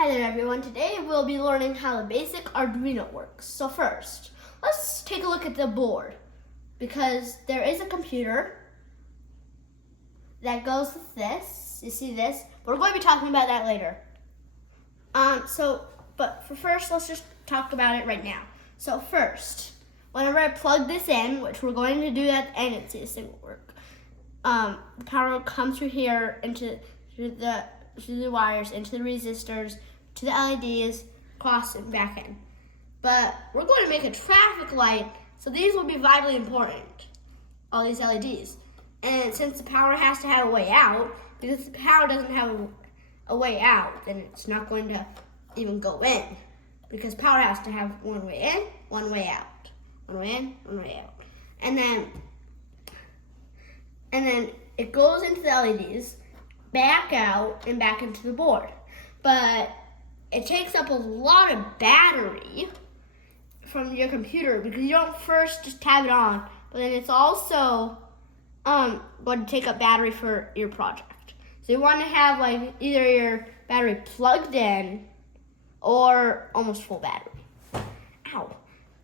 Hi there everyone, today we'll be learning how the basic Arduino works. So first, let's take a look at the board because there is a computer that goes with this. You see this? We're going to be talking about that later. But for first, let's just talk about it right now. So first, whenever I plug this in, which we're going to do at the end and see this thing will work, the power will come through here through the wires, into the resistors, to the LEDs, across and back in. But we're going to make a traffic light, so these will be vitally important, all these LEDs. And since the power has to have a way out, because if the power doesn't have a way out, then it's not going to even go in. Because power has to have one way in, one way out. One way in, one way out. And then it goes into the LEDs, back out, and back into the board. But it takes up a lot of battery from your computer because you don't first just have it on, but then it's also going to take up battery for your project. So you want to have like either your battery plugged in or almost full battery. Ow.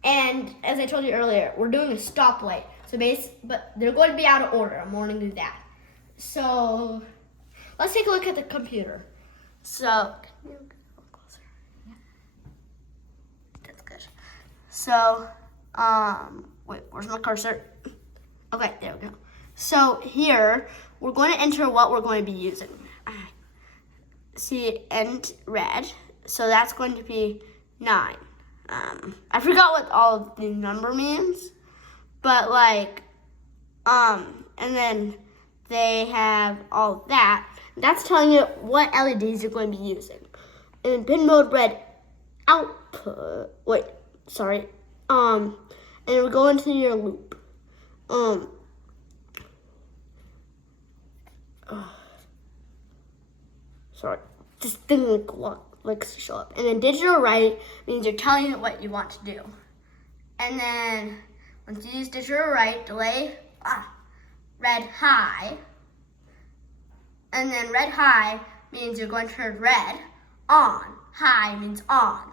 And as I told you earlier, we're doing a stoplight. But they're going to be out of order. I'm warning you that. So let's take a look at the computer. So, can you get a little closer? Yeah. That's good. So, wait, where's my cursor? Okay, there we go. So here, we're going to enter what we're going to be using. See, end red. So that's going to be 9. I forgot what all of the number means, but and then they have all of that. That's telling you what LEDs you're going to be using. And pin mode red output, and we go into your loop. This thing likes to show up. And then digital write means you're telling it what you want to do. And then once you use digital write, delay red high. And then red high means you're going to turn red on. High means on.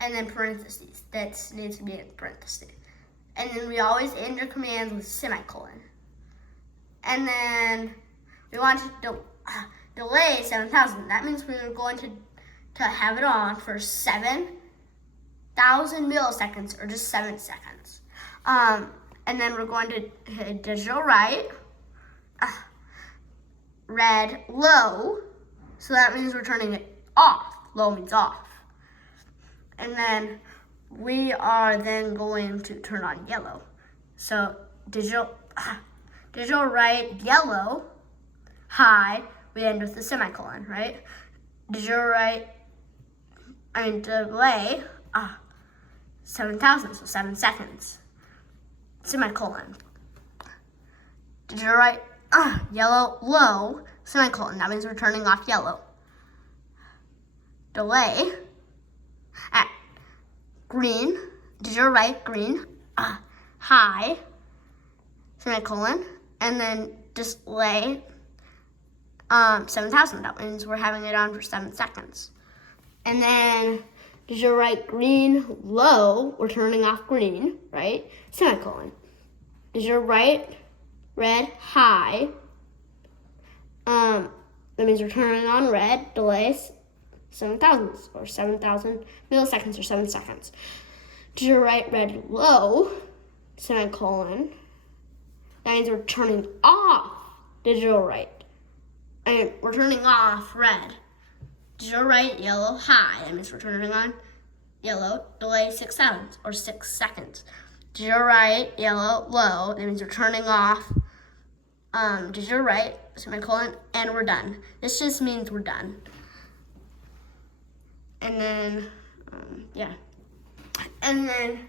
And then parentheses. That needs to be in parentheses. And then we always end our commands with semicolon. And then we want to delay 7,000. That means we're going to have it on for 7,000 milliseconds or just 7 seconds. And then we're going to hit digital write. Red low, so that means we're turning it off. Low means off. And then we are then going to turn on yellow. So digital write yellow, high, we end with the semicolon, right? Digital write, delay, 7,000, so 7 seconds. Semicolon. Digital write, yellow, low, semicolon. That means we're turning off yellow. Delay, at green, digital write, green, high, semicolon, and then display, 7,000. That means we're having it on for 7 seconds. And then digital write, green, low, we're turning off green, right? Semicolon. Digital write, red, high. That means we're turning on red, delays 7,000 or 7,000 milliseconds or 7 seconds. Digital write, red, low, semicolon. That means we're turning off digital write. And we're turning off red. Digital write, yellow, high. That means we're turning on yellow, delay 6,000 or 6 seconds. Digital write, yellow, low. That means we're turning off digital write, semicolon, and we're done. This just means we're done. And then, And then,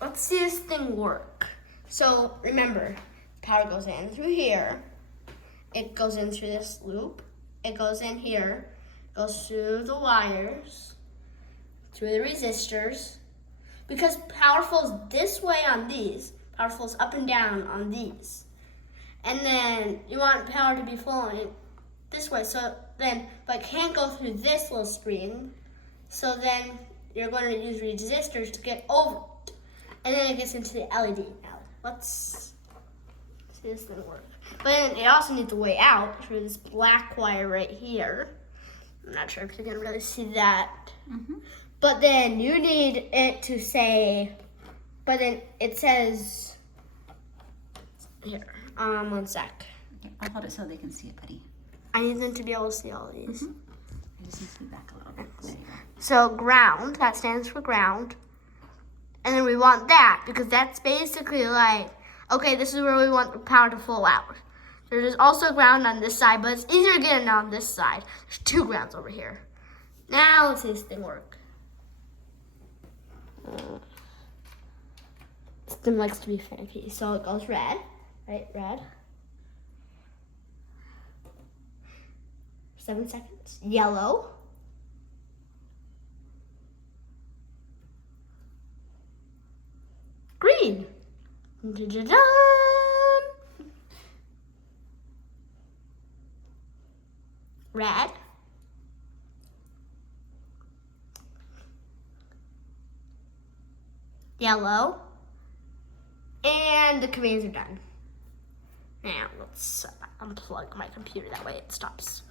let's see this thing work. So, remember, power goes in through here. It goes in through this loop. It goes in here. Goes through the wires. Through the resistors. Because power flows this way on these, power flows up and down on these. And then you want power to be flowing this way, so but can't go through this little screen. So then you're going to use resistors to get over it. And then it gets into the LED. Now, let's see this thing work. But then it also needs a way out through this black wire right here. I'm not sure if you can really see that. But then you need it to say, but then it says, here, 1 sec. Okay, I'll hold it so they can see it, buddy. I need them to be able to see all these. I just need to move back a little bit. There you go. So ground, that stands for ground. And then we want that because that's basically like, okay, this is where we want the power to flow out. There's also ground on this side, but it's easier to get it on this side. There's 2 grounds over here. Now let's see this thing work. This thing likes to be finicky. So it goes red, right, red. 7 seconds. Yellow. Green. Da-da-da. Red. Yellow. And the commands are done. Now let's unplug my computer, that way it stops.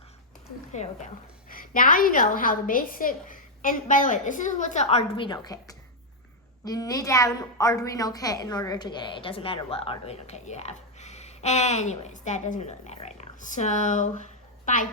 There we go. Now you know how the basic, and by the way, this is what's an Arduino kit. You need to have an Arduino kit in order to get it. It doesn't matter what Arduino kit you have. Anyways, that doesn't really matter right now. So, bye.